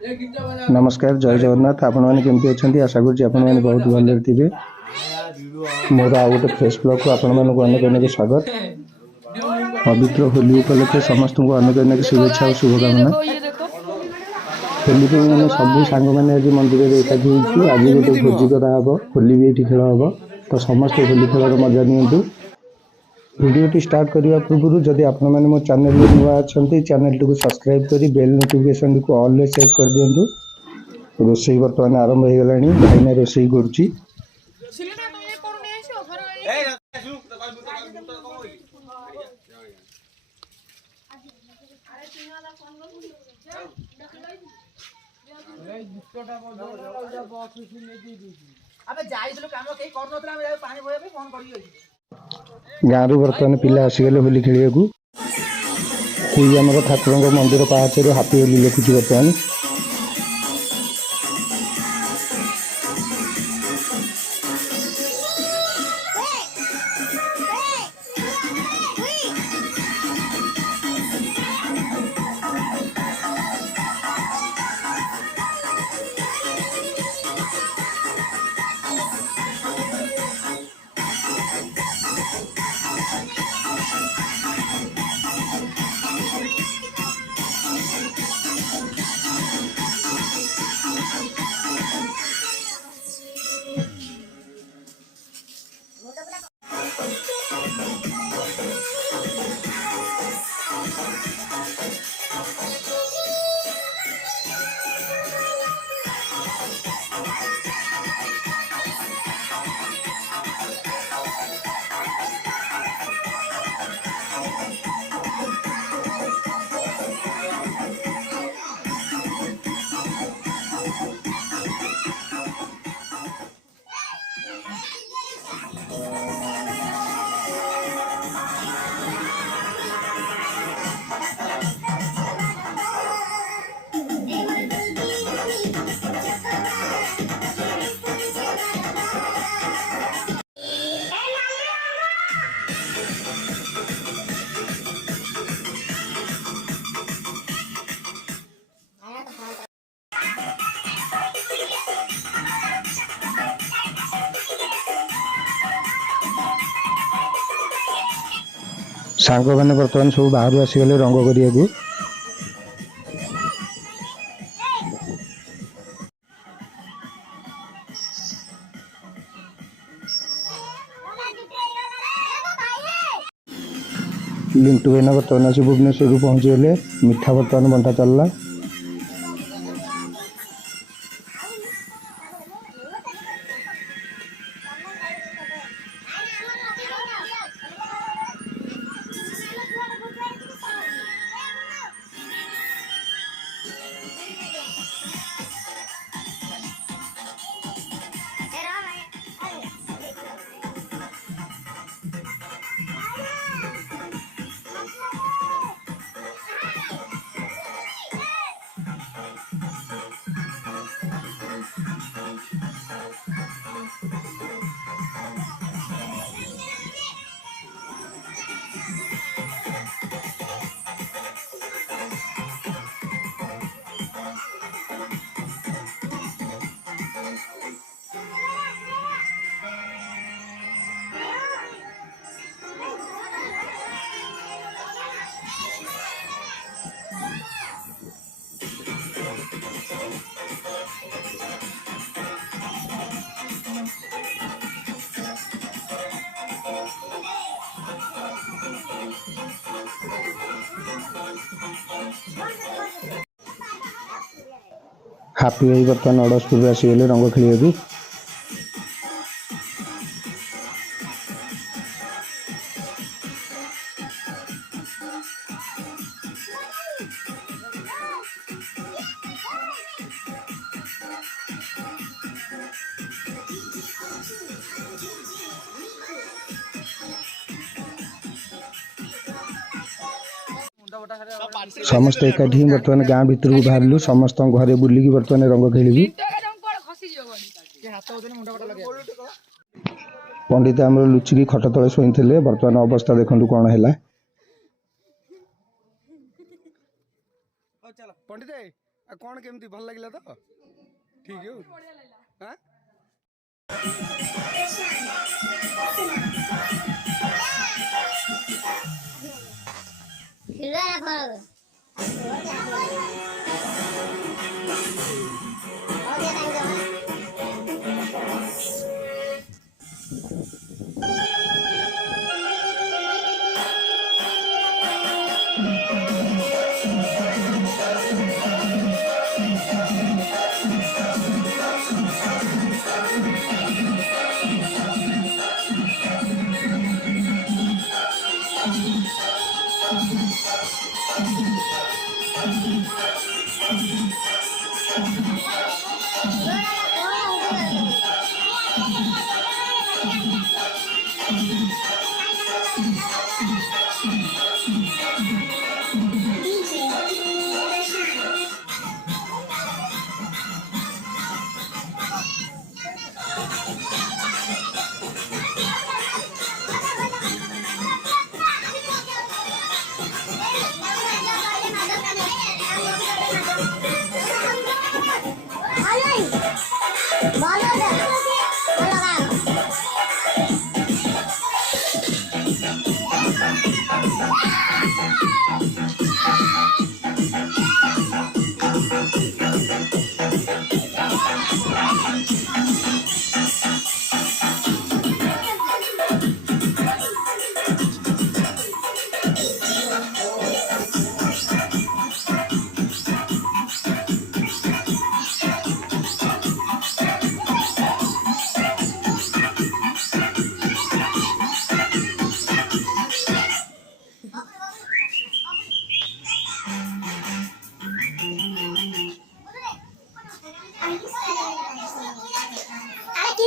नमस्कार जय जगन्नाथ आपण मैंने केमती अच्छा आशा करुँच आपण मैंने बहुत भले थे। मोर आ गए फ्रेश ब्लॉग को आपण मानक अनेक अनेक स्वागत। पवित्र होली उपलक्षे समस्त को अनेक अनेक शुभेच्छा और शुभकामना। होली पे मैंने सबू सांग मैंने आज मंदिर में एकाठी होती आज गोटे भोजी कराब होली भी ये खेल हम तो समस्त होली खेल मजा नियंतु। वीडियो स्टार्ट करने पूर्व जदि आपण मैंने मो चैनल नुआ अच्छा चैनल टी सब्सक्राइब कर बेल नोटिफिकेशन को ऑल सेट कर दिंतु। रोसई बर्तमान आरंभ हो गला भाईना रोसई करुच्ची। गाँव रु बर्तमान पिला आसीगले होली खेल ठाकुर मंदिर पाचर हाथी होली लिखुची बर्तमान। सांग मैंने बर्तमान सब बाहर आसीगले रंग करने को। लिंटू भाईना बर्तमान आसी भुवनेश्वर पहुँची गले मिठा बर्तमान बंटा चलला। हापी भाई बर्तमान अड़सपुर आसीगले रंग खेल। समस्त एकाठी बर्तमान गाँ भीतर को बाहर समस्त घरे बुलिकी बर्तमान रंग खेलू। पंडित आम लुचिकी खट तले शोई बर्तमान अवस्था देखु कौन है। कौन केमती भल लगे तो ठीक है हाँ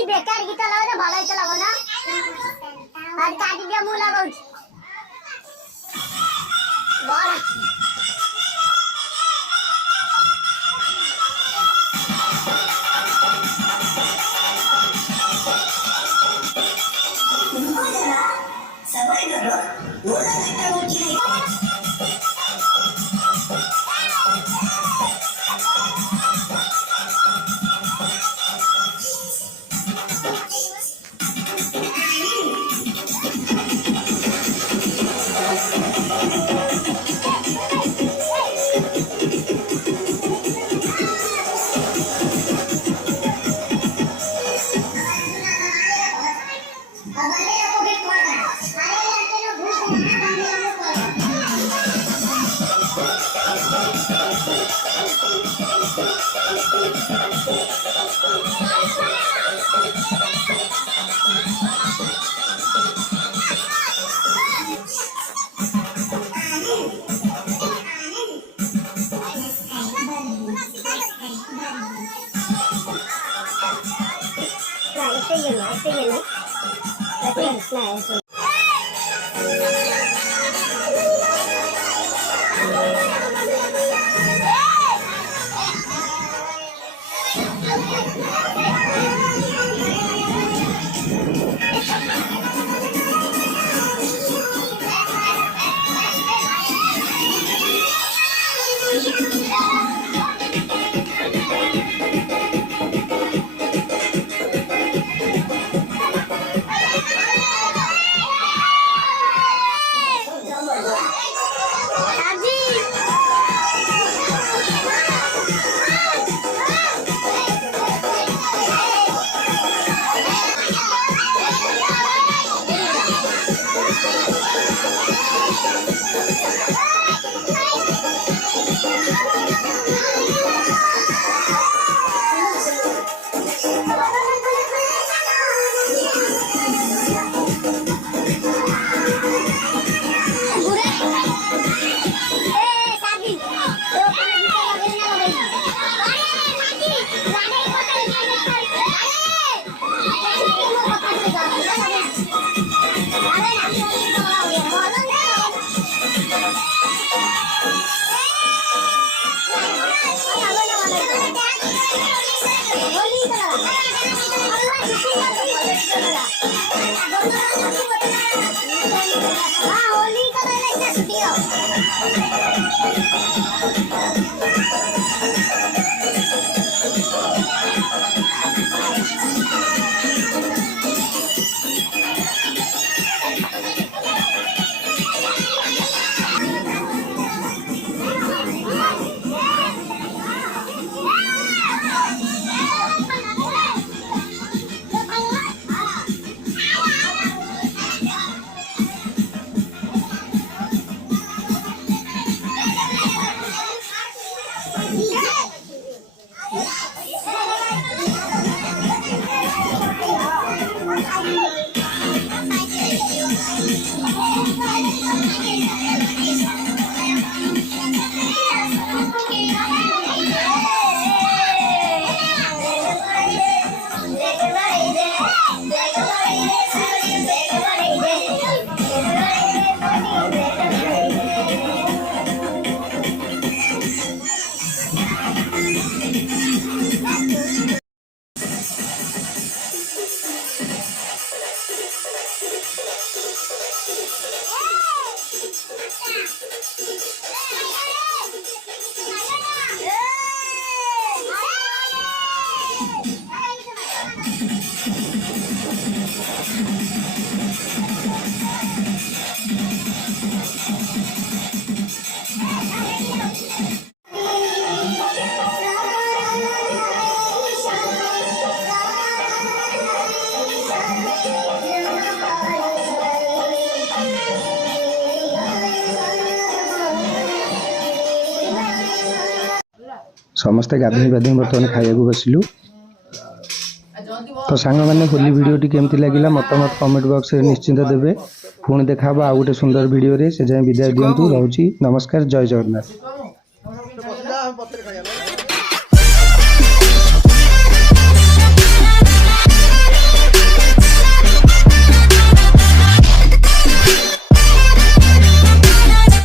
बेकार गीत लगाओ भल गीत लगाओ ना आज काटी दिया मुँह लगाऊ Thank you. ସମସ୍ତେ ଗାଧୋଇ ପାଧୋଇ ବର୍ତ୍ତମାନ ଖାଇବାକୁ ବସିଲୁ। ତ ସାଙ୍ଗମାନେ ହୋଲି ଭିଡ଼ିଓଟି କେମିତି ଲାଗିଲା ମତାମତ କମେଣ୍ଟ ବକ୍ସରେ ନିଶ୍ଚିନ୍ତ ଦେବେ। ପୁଣି ଦେଖା ହେବ ଆଉ ଗୋଟେ ସୁନ୍ଦର ଭିଡ଼ିଓରେ। ସେ ଯାଏଁ ବିଦାୟ ଦିଅନ୍ତୁ। ରହୁଛି ନମସ୍କାର, ଜୟ ଜଗନ୍ନାଥ।